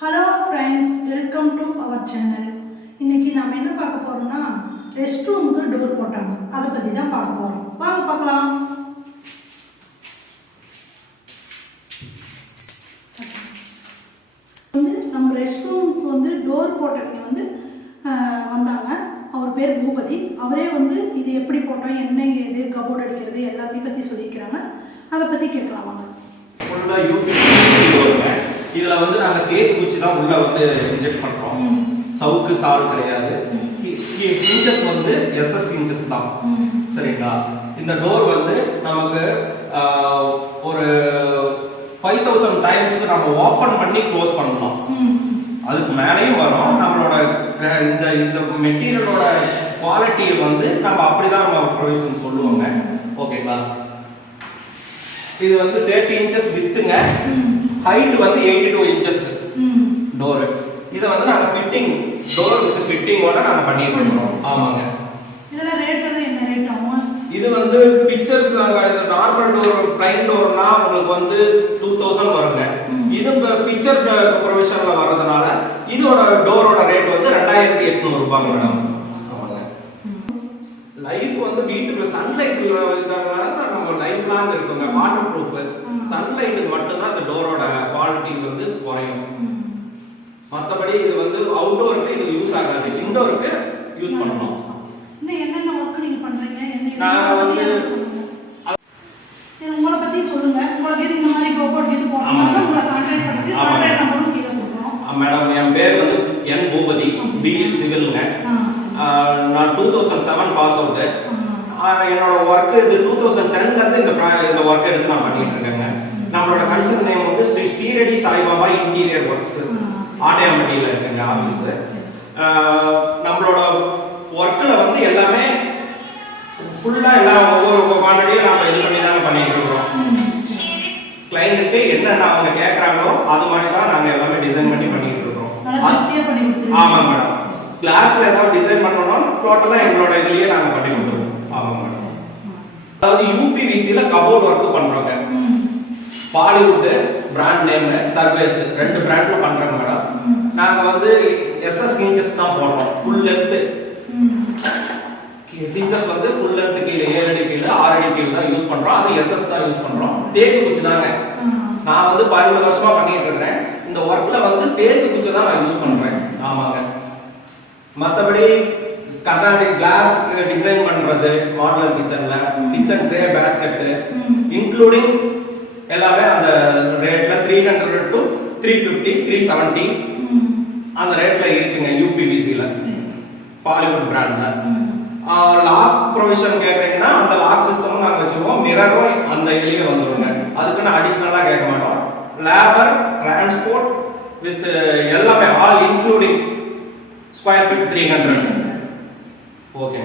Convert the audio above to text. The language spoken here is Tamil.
Hello friends, welcome to our channel. இன்றைக்கி நாம் என்ன பார்க்க போகிறோம்னா, ரெஸ்ட் ரூமுக்கு டோர் போட்டாங்க, அதை பற்றி தான் பார்க்க போகிறோம். வாங்க பார்க்கலாம். நம்ம ரெஸ்ட் ரூமுக்கு டோர் போட்டவங்க வந்தாங்க. அவர் பேர் பூபதி. அவரே இது எப்படி போட்டோம், என்ன ஏது, கபோர்டு அடிக்கிறது எல்லாத்தையும் பற்றி சொல்லிக்கிறாங்க. அதை பற்றி கேட்கலாம் வாங்க. இதுல நாங்க தேக்கு குச்சி தான் உள்ள இன்ஜெக்ட் பண்றோம். சவுக்கு சால் கிடையாது. இன்ச்சஸ் எஸ்எஸ் இன்ச்சஸ் தான். சரிங்களா? இந்த டோர் நமக்கு ஒரு 5000 டைம்ஸ் நம்ம ஓபன் பண்ணி க்ளோஸ் பண்ணலாம். அதுக்கு மேலேயும் வரும். நம்மளோட இந்த மெட்டீரியலோட குவாலிட்டி நம்ம அப்படிதான் நம்ம ப்ரொவிஷன் சொல்லுவாங்க. ஓகேங்களா? இது 30 இன்ச்சஸ் வித்துங்க. Height 82 inches door. இத நாங்க ஃபிட்டிங் டோர் வித் ஃபிட்டிங்கோட நாங்க பண்ணிட்டு இருக்கோம். ஆமாங்க. இதல ரேட் என்ன ரேட் ஆகும்? இது பிக்சர்ஸ் இந்த நார்மல் டோர் பிளைன் டோர்னா உங்களுக்கு 2000 வருங்க. இது பிக்சர் ப்ரொவிஷன்ல வரதுனால இதோட டோரோட ரேட் 2800 ரூபாய் மேடம். ஆமாங்க. லைஃப் வீட்டுக்குள்ள சன்லைட் இதனால நம்ம லைஃப் லாங் இருக்குங்க. Water proof. சன்லைட்டுக்கு மட்டும் தான் இந்த டோரோட குவாலிட்டி குறையும். மத்தபடி இது அவுட்டோருக்கு இது யூஸ் ஆகாது. இன்டோருக்கு யூஸ் பண்ணலாம். இன்னும் என்னென்ன வர்க் நீங்க பண்றீங்க? நான் உங்களை பத்தி சொல்லுங்க. உங்களுக்கு எது இந்த மாதிரி கோபோர்ட் இது போறோம்னா உங்களை கான்டாக்ட் பண்ணுங்க. கான்டாக்ட் நம்பரும் கீழ கொடுக்கிறோம். மேடம், என் பேர் என் பூபதி. பிஇ சிவில்ங்க. நான் 2007 பாஸ் அவுட். என்னோட ஒர்க் 2010ல இருந்து இந்த ஒர்க் எடுத்து நான் பண்ணிட்டு இருக்கேங்க. நம்மளோட concern name Shri Shirdi Saibaba interior works, ஆடையாம்பட்டியில இருக்குங்க ஆபீஸ். நம்மளோட ஒர்க்ல எல்லாமே ஃபுல்லா ஒவ்வொரு குவான்டிட்டியும் நாம இது பண்ணி தான் பண்ணிட்டு இருக்கோம். கிளையண்ட்டுக்கு என்னென்ன அவங்க கேட்கறாங்களோ அது மாதிரி தான் நாங்க எல்லாமே டிசைன் பண்ணி பண்ணிட்டு இருக்கோம். ஆமா மேடம். கிளாஸ்ல ஏதாவது டிசைன் பண்ணனும் டோட்டலா எங்களோட இதுலயே நாங்க பண்ணி கொடுத்துருவோம். ஆமா மேடம். அதாவது யூபிவிசில கபோர்ட் ஒர்க் பண்றோங்க. பாலிவுட் பிராண்ட் நேம் சர்வேஸ் 2 பிராண்ட்ல பண்றாங்க மேடம். நாங்க எஸ்எஸ் இன்ச்சஸ் தான் போடுறோம். Full length inches full length கீழ 7 அடி கீழ 6 அடி கீழ தான் யூஸ் பண்றோம். அது எஸ்எஸ் தான் யூஸ் பண்றோம். தேக்கு குச்சி தாங்க. நான் 12 வருஷமா பண்ணிட்டு இருக்கேன். இந்த ஒர்க்ல தேக்கு குச்சி தான் நான் யூஸ் பண்றேன். ஆமாங்க. மத்தபடி கண்ணாடி கிளாஸ் டிசைன் பண்றது மாடலர் கிச்சன்ல, கிச்சன் ட்ரே பேஸ்கெட் இன்க்ளூடிங் எல்லாமே அந்த ரேட்ல 300 to 350 370 அந்த ரேட்ல இருக்குங்க. யூபிவிசில பாலிவுட் பிராண்ட்ல. லாக் ப்ரொவிஷன் கேக்குறீங்கன்னா அந்த லாக் சிஸ்டம் நாங்க வச்சிருக்கோம். மிரரும் அந்த இதுலயே வந்துருங்க. அதுக்கு அடிஷனலா கேட்க மாட்டோம். லேபர் டிரான்ஸ்போர்ட் வித் எல்லாமே all including square feet 300. Okay.